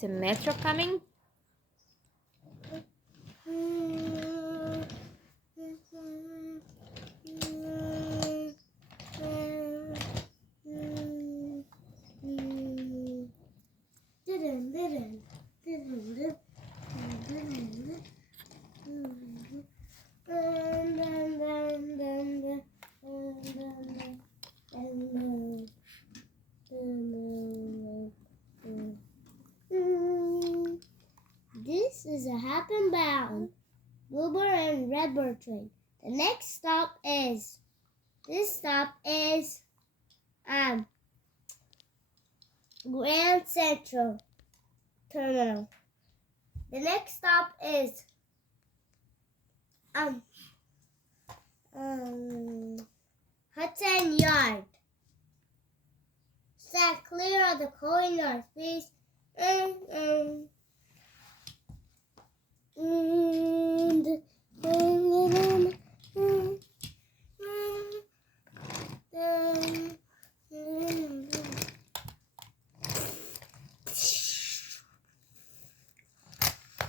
Is a metro coming? This is a Happen Bound Bluebird and Redbird train. The next stop is Grand Central Terminal. The next stop is Hudson Yard. Stand clear of the coin yards, please.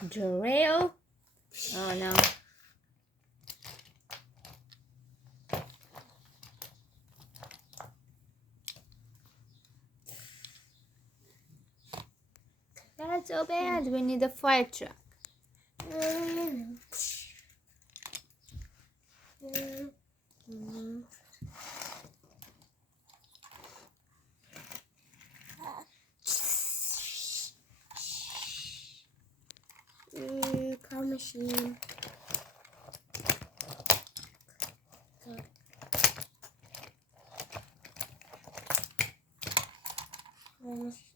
Derail? Oh no. That's so bad. We need a fire truck. Car machine. Car machine.